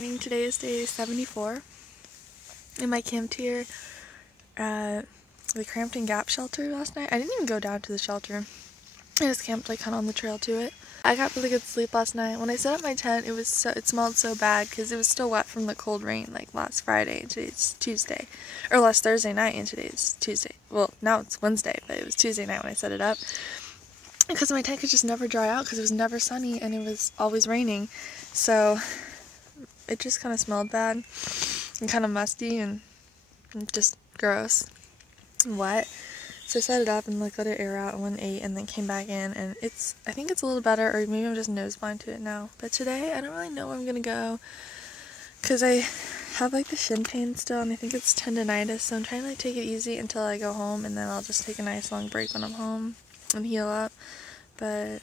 Today is day 74 in my camped here at the Crampton Gap shelter last night. I didn't even go down to the shelter. I just camped like kind of on the trail to it. I got really good sleep last night. When I set up my tent, it smelled so bad because it was still wet from the cold rain like last Friday and today's Tuesday. Or last Thursday night and today's Tuesday. Well, now it's Wednesday, but it was Tuesday night when I set it up. Because my tent could just never dry out because it was never sunny and it was always raining. So it just kind of smelled bad and kind of musty and just gross and wet. So I set it up and like let it air out and went and ate and then came back in, and I think it's a little better, or maybe I'm just nose blind to it now. But today I don't really know where I'm gonna go because I have like the shin pain still and I think it's tendonitis, so I'm trying to like take it easy until I go home, and then I'll just take a nice long break when I'm home and heal up. But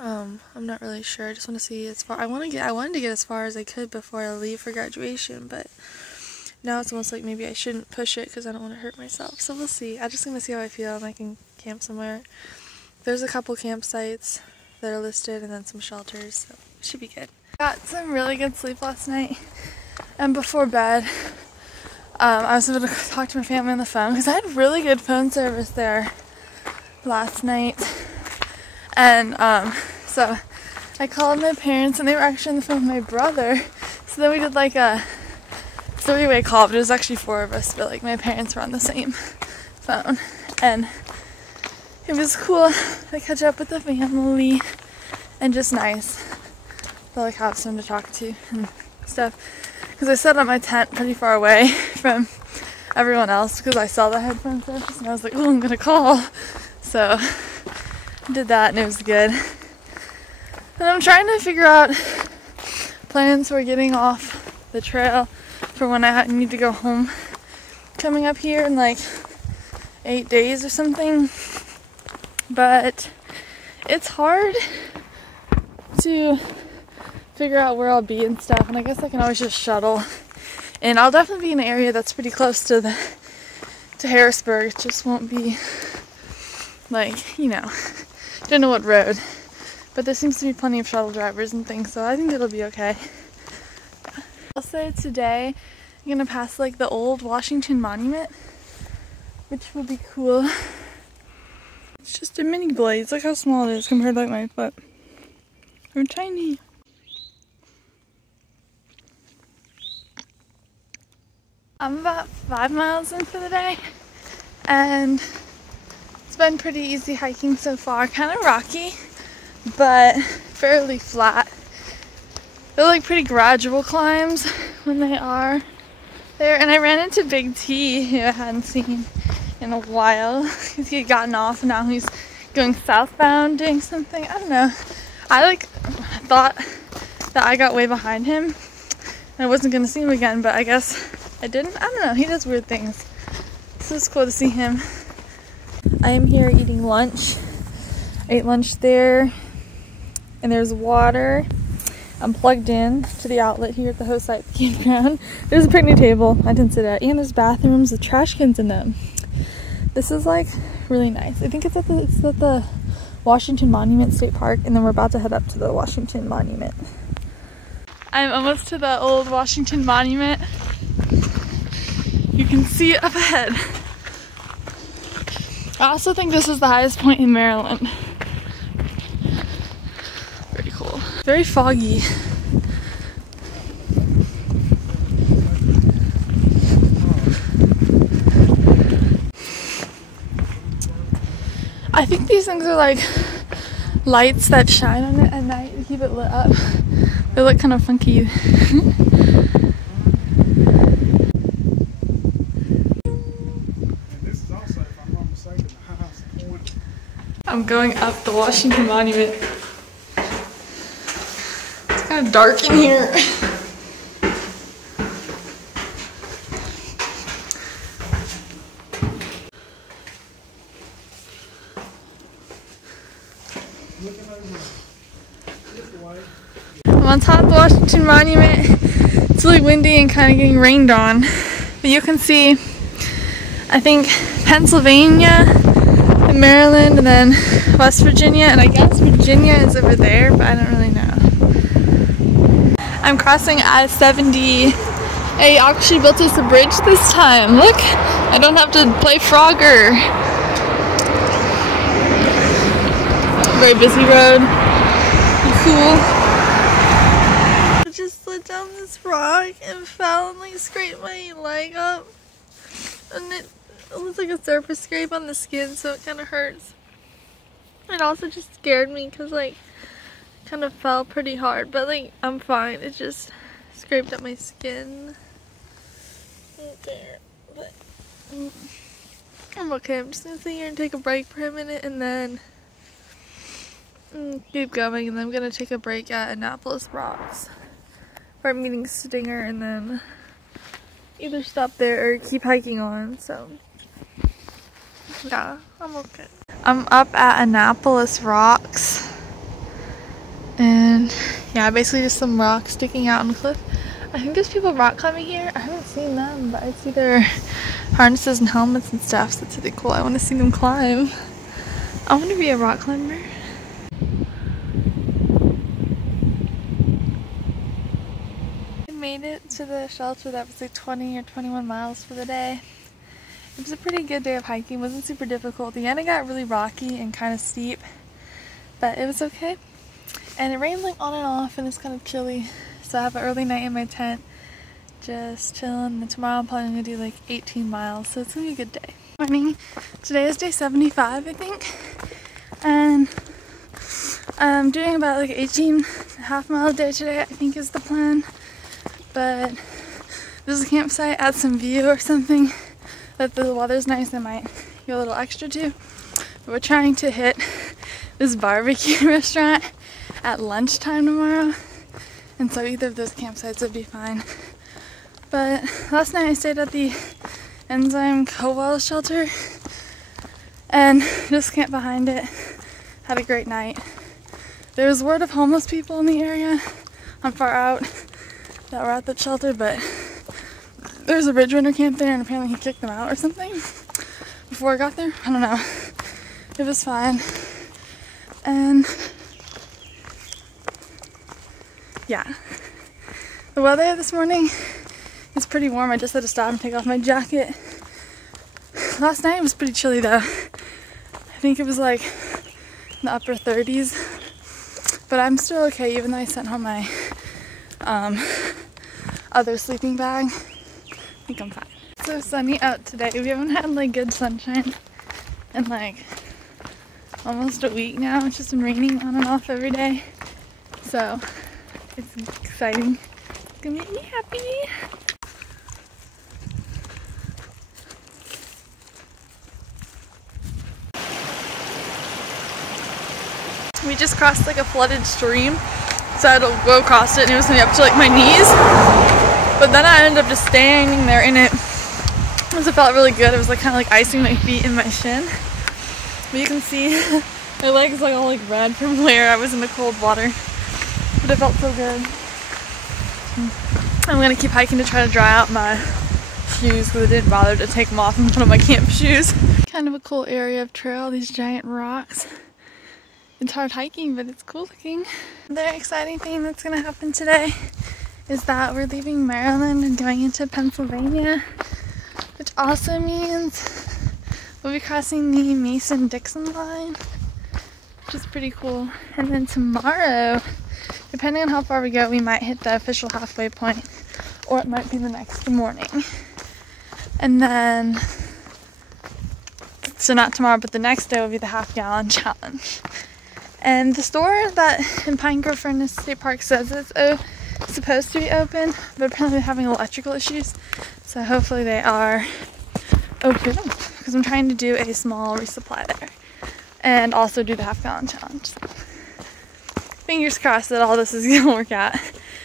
I'm not really sure. I just want to see as far. I wanted to get as far as I could before I leave for graduation, but now it's almost like maybe I shouldn't push it because I don't want to hurt myself. So we'll see. I'm just gonna see how I feel and I can camp somewhere. There's a couple campsites that are listed and then some shelters, so it should be good. Got some really good sleep last night, and before bed, I was able to talk to my family on the phone because I had really good phone service there last night. And so I called my parents and they were actually on the phone with my brother. So then we did like a three-way call, but it was actually four of us, but like my parents were on the same phone. And it was cool to catch up with the family and just nice to like have someone to talk to and stuff. Because I set up my tent pretty far away from everyone else because I saw the headphone service and I was like, oh, I'm gonna call. So I did that and it was good. And I'm trying to figure out plans for getting off the trail for when I need to go home. Coming up here in like 8 days or something. But it's hard to figure out where I'll be and stuff. And I guess I can always just shuttle. And I'll definitely be in an area that's pretty close to Harrisburg. It just won't be like, you know, don't know what road, but there seems to be plenty of shuttle drivers and things, so I think it'll be okay. Also today I'm gonna pass like the old Washington Monument, which will be cool. It's just a mini blaze. Look how small it is compared to like my foot. They're tiny. I'm about 5 miles in for the day, and it's been pretty easy hiking so far. Kind of rocky, but fairly flat. They're like pretty gradual climbs when they are there. And I ran into Big T, who I hadn't seen in a while because he had gotten off and now he's going southbound doing something. I don't know. I like thought that I got way behind him and I wasn't going to see him again, but I guess I didn't. I don't know. He does weird things. So it's cool to see him. I am here eating lunch. I ate lunch there, and there's water. I'm plugged in to the outlet here at the host site campground. There's a picnic table I didn't sit at, and there's bathrooms with trash cans in them. This is like really nice. I think it's at the Washington Monument State Park, and then we're about to head up to the Washington Monument. I'm almost to the old Washington Monument. You can see it up ahead. I also think this is the highest point in Maryland. Very cool. Very foggy. I think these things are like lights that shine on it at night to keep it lit up. They look kind of funky. I'm going up the Washington Monument. It's kind of dark in here. I'm on top of the Washington Monument. It's really windy and kind of getting rained on. But you can see, I think, Pennsylvania, Maryland, and then West Virginia, and I guess Virginia is over there, but I don't really know. I'm crossing I-70. They actually built us a bridge this time. Look, I don't have to play Frogger. Very busy road. Cool. I just slid down this rock and fell and like scraped my leg up. And it was like a surface scrape on the skin, so it kind of hurts. It also just scared me because like kind of fell pretty hard, but like I'm fine. It just scraped up my skin right there, but I'm okay. I'm just gonna sit here and take a break for a minute and then keep going, and then I'm gonna take a break at Annapolis Rocks where I'm meeting Stinger and then either stop there or keep hiking on. So yeah, I'm okay. I'm up at Annapolis Rocks, and yeah, basically just some rocks sticking out on the cliff. I think there's people rock climbing here. I haven't seen them, but I see their harnesses and helmets and stuff, so it's really cool. I want to see them climb. I want to be a rock climber. I made it to the shelter that was like 20 or 21 miles for the day. It was a pretty good day of hiking. It wasn't super difficult. The end it got really rocky and kind of steep, but it was okay. And it rained like on and off, and it's kind of chilly. So I have an early night in my tent, just chilling. And tomorrow I'm probably gonna do like 18 miles, so it's gonna be a good day. Morning. Today is day 75, I think, and I'm doing about like 18.5 mile a day today, I think is the plan. But there's a campsite at some view or something that the weather's nice, I might go a little extra to. But we're trying to hit this barbecue restaurant at lunchtime tomorrow, and so either of those campsites would be fine. But last night I stayed at the Enzyme Cowell shelter and just camped behind it. Had a great night. There was word of homeless people in the area on far out that were at that shelter, but there was a bridge runner camp there, and apparently he kicked them out or something before I got there. I don't know. It was fine. And yeah, the weather this morning is pretty warm. I just had to stop and take off my jacket. Last night it was pretty chilly though. I think it was like in the upper 30s, but I'm still okay even though I sent home my other sleeping bag. I think I'm fine. It's so sunny out today. We haven't had like good sunshine in like almost a week now. It's just been raining on and off every day. So it's exciting. It's gonna make me happy. We just crossed like a flooded stream, so I had to go across it, and it was gonna be up to like my knees. But then I ended up just standing there in it because it felt really good. It was like kind of like icing my feet and my shin. But you can see my legs like all like red from where I was in the cold water. But it felt so good. I'm gonna keep hiking to try to dry out my shoes because I didn't bother to take them off and put on my camp shoes. Kind of a cool area of trail, these giant rocks. It's hard hiking, but it's cool looking. The exciting thing that's gonna happen today is that we're leaving Maryland and going into Pennsylvania, which also means we'll be crossing the Mason-Dixon line, which is pretty cool. And then tomorrow, depending on how far we go, we might hit the official halfway point, or it might be the next morning. And then, so not tomorrow, but the next day will be the half-gallon challenge. And the store that in Pine Grove Furnace State Park says it's supposed to be open, but apparently they're having electrical issues, so hopefully they are open, because I'm trying to do a small resupply there and also do the half-gallon challenge. Fingers crossed that all this is gonna work out.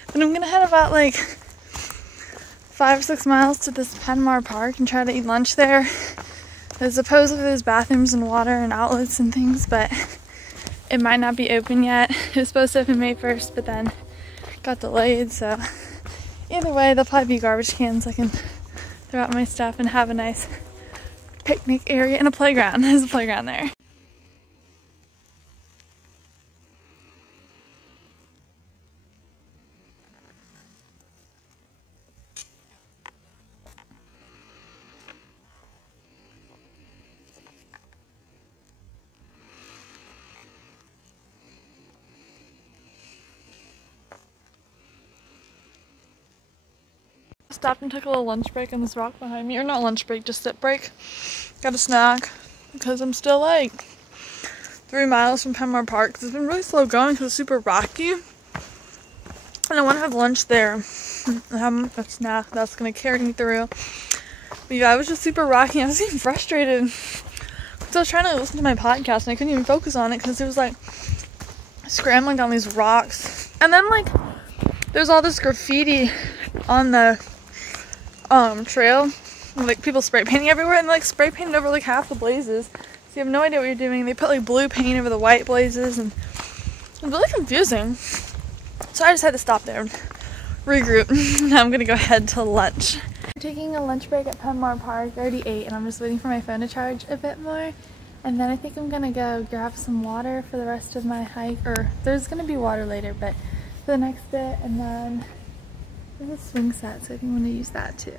But I'm gonna head about like 5 or 6 miles to this Penmar Park and try to eat lunch there. Supposedly there's bathrooms and water and outlets and things, but it might not be open yet. It was supposed to open May 1st, but then got delayed, so either way, there'll probably be garbage cans I can throw out my stuff and have a nice picnic area and a playground. There's a playground there. stopped and took a little lunch break on this rock behind me. Or not lunch break, just sit break. Got a snack because I'm still like 3 miles from Penmar Park. It's been really slow going because it's super rocky. And I want to have lunch there. I have a snack that's going to carry me through. But yeah, I was just super rocky. I was getting frustrated. So I was trying to listen to my podcast and I couldn't even focus on it because it was like scrambling down these rocks. And then like there's all this graffiti on the trail. Like people spray painting everywhere and like spray painted over like half the blazes. So you have no idea what you're doing. They put like blue paint over the white blazes and it was really confusing. So I just had to stop there and regroup. Now I'm gonna go head to lunch. I'm taking a lunch break at Penmar Park. I already ate and I'm just waiting for my phone to charge a bit more. And then I think I'm gonna go grab some water for the rest of my hike. Or there's gonna be water later, but for the next bit. And then there's a swing set, so I think I'm gonna use that too.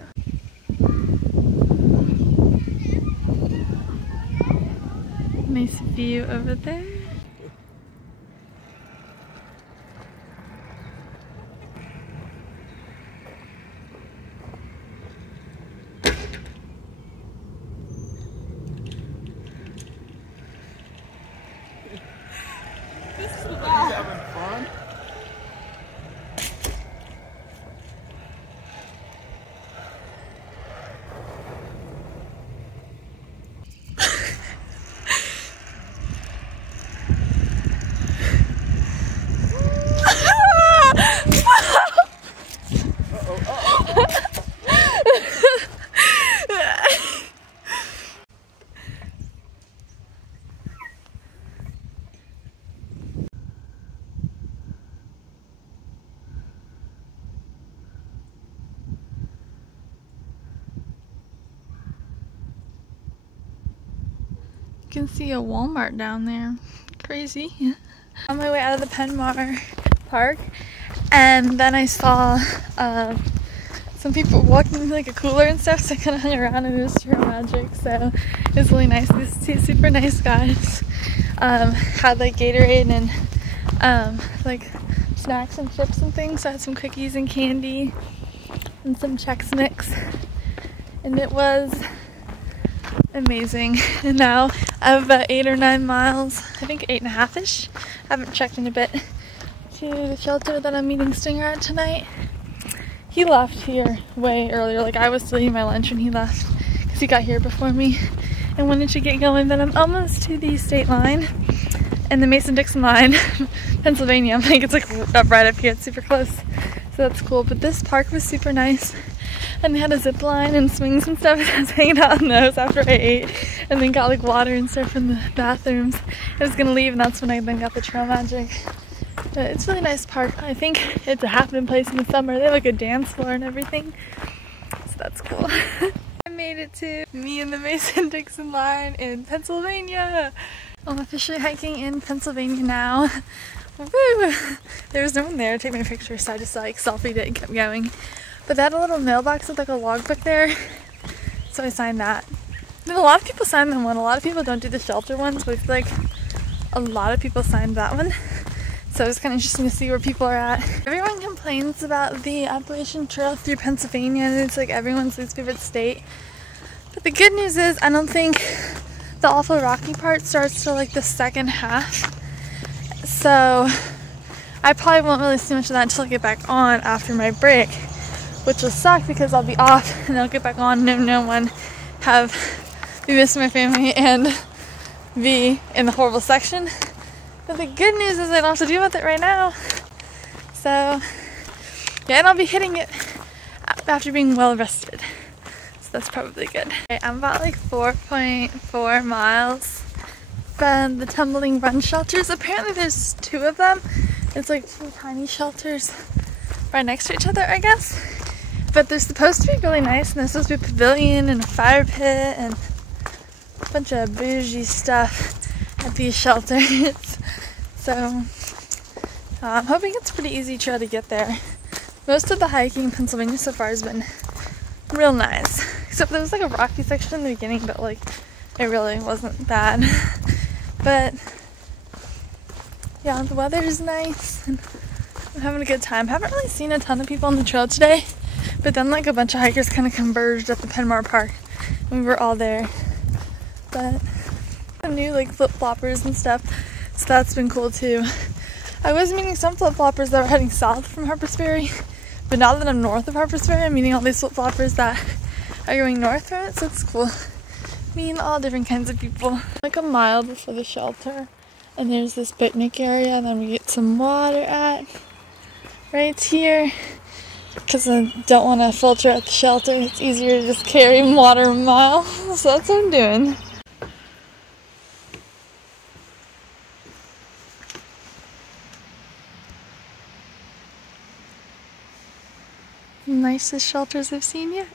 Nice view over there. Having fun? You can see a Walmart down there. Crazy. On my way out of the Penmar Park, and then I saw some people walking with like a cooler and stuff, so I kind of hung around and it was Trail Magic, so it was really nice. These two super nice guys had like Gatorade and like snacks and chips and things. So I had some cookies and candy and some Chex Mix, and it was amazing. And now I have about 8 or 9 miles, I think 8.5-ish, I haven't checked in a bit, to the shelter that I'm meeting Stinger at tonight. He left here way earlier, like I was still eating my lunch when he left because he got here before me and wanted to get going. But I'm almost to the state line and the Mason-Dixon line, Pennsylvania. I'm like, it's like right up here, it's super close, so that's cool. But this park was super nice. And they had a zip line and swings and stuff. I was hanging out on those after I ate and then got like water and stuff from the bathrooms. I was gonna leave and that's when I then got the Trail Magic. But it's a really nice park. I think it's a happening place in the summer. They have like a dance floor and everything. So that's cool. I made it to me and the Mason-Dixon line in Pennsylvania. I'm officially hiking in Pennsylvania now. Woo! There was no one there to take my picture, so I just like selfied it and kept going. But they had a little mailbox with like a logbook there, so I signed that. And a lot of people signed that one. A lot of people don't do the shelter ones, but I feel like a lot of people signed that one. So it's kind of interesting to see where people are at. Everyone complains about the Appalachian Trail through Pennsylvania, and it's like everyone's least favorite state. But the good news is I don't think the awful rocky part starts till like the second half. So I probably won't really see much of that until I get back on after my break, which will suck because I'll be off and I'll get back on and no one be missing my family and be in the horrible section. But the good news is I don't have to deal with it right now. So yeah, and I'll be hitting it after being well rested. So that's probably good. Okay, I'm about like 4.4 miles from the Tumbling Run shelters. Apparently there's 2 of them. It's like 2 tiny shelters right next to each other, I guess. But they're supposed to be really nice, and there's supposed to be a pavilion and a fire pit and a bunch of bougie stuff at these shelters. So I'm hoping it's a pretty easy trail to get there. Most of the hiking in Pennsylvania so far has been real nice. Except there was like a rocky section in the beginning, but like it really wasn't bad. But yeah, the weather is nice and I'm having a good time. Haven't really seen a ton of people on the trail today, But then like a bunch of hikers kind of converged at the Penmar Park. We were all there. But some new like flip-floppers and stuff, so that's been cool too. I was meeting some flip-floppers that were heading south from Harpers Ferry, but now that I'm north of Harpers Ferry, I'm meeting all these flip-floppers that are going north from it, so it's cool. Meeting all different kinds of people. Like a mile before the shelter, and there's this picnic area, and then we get some water at right here. Because I don't want to filter at the shelter, it's easier to just carry water a mile, so that's what I'm doing. Nicest shelters I've seen yet.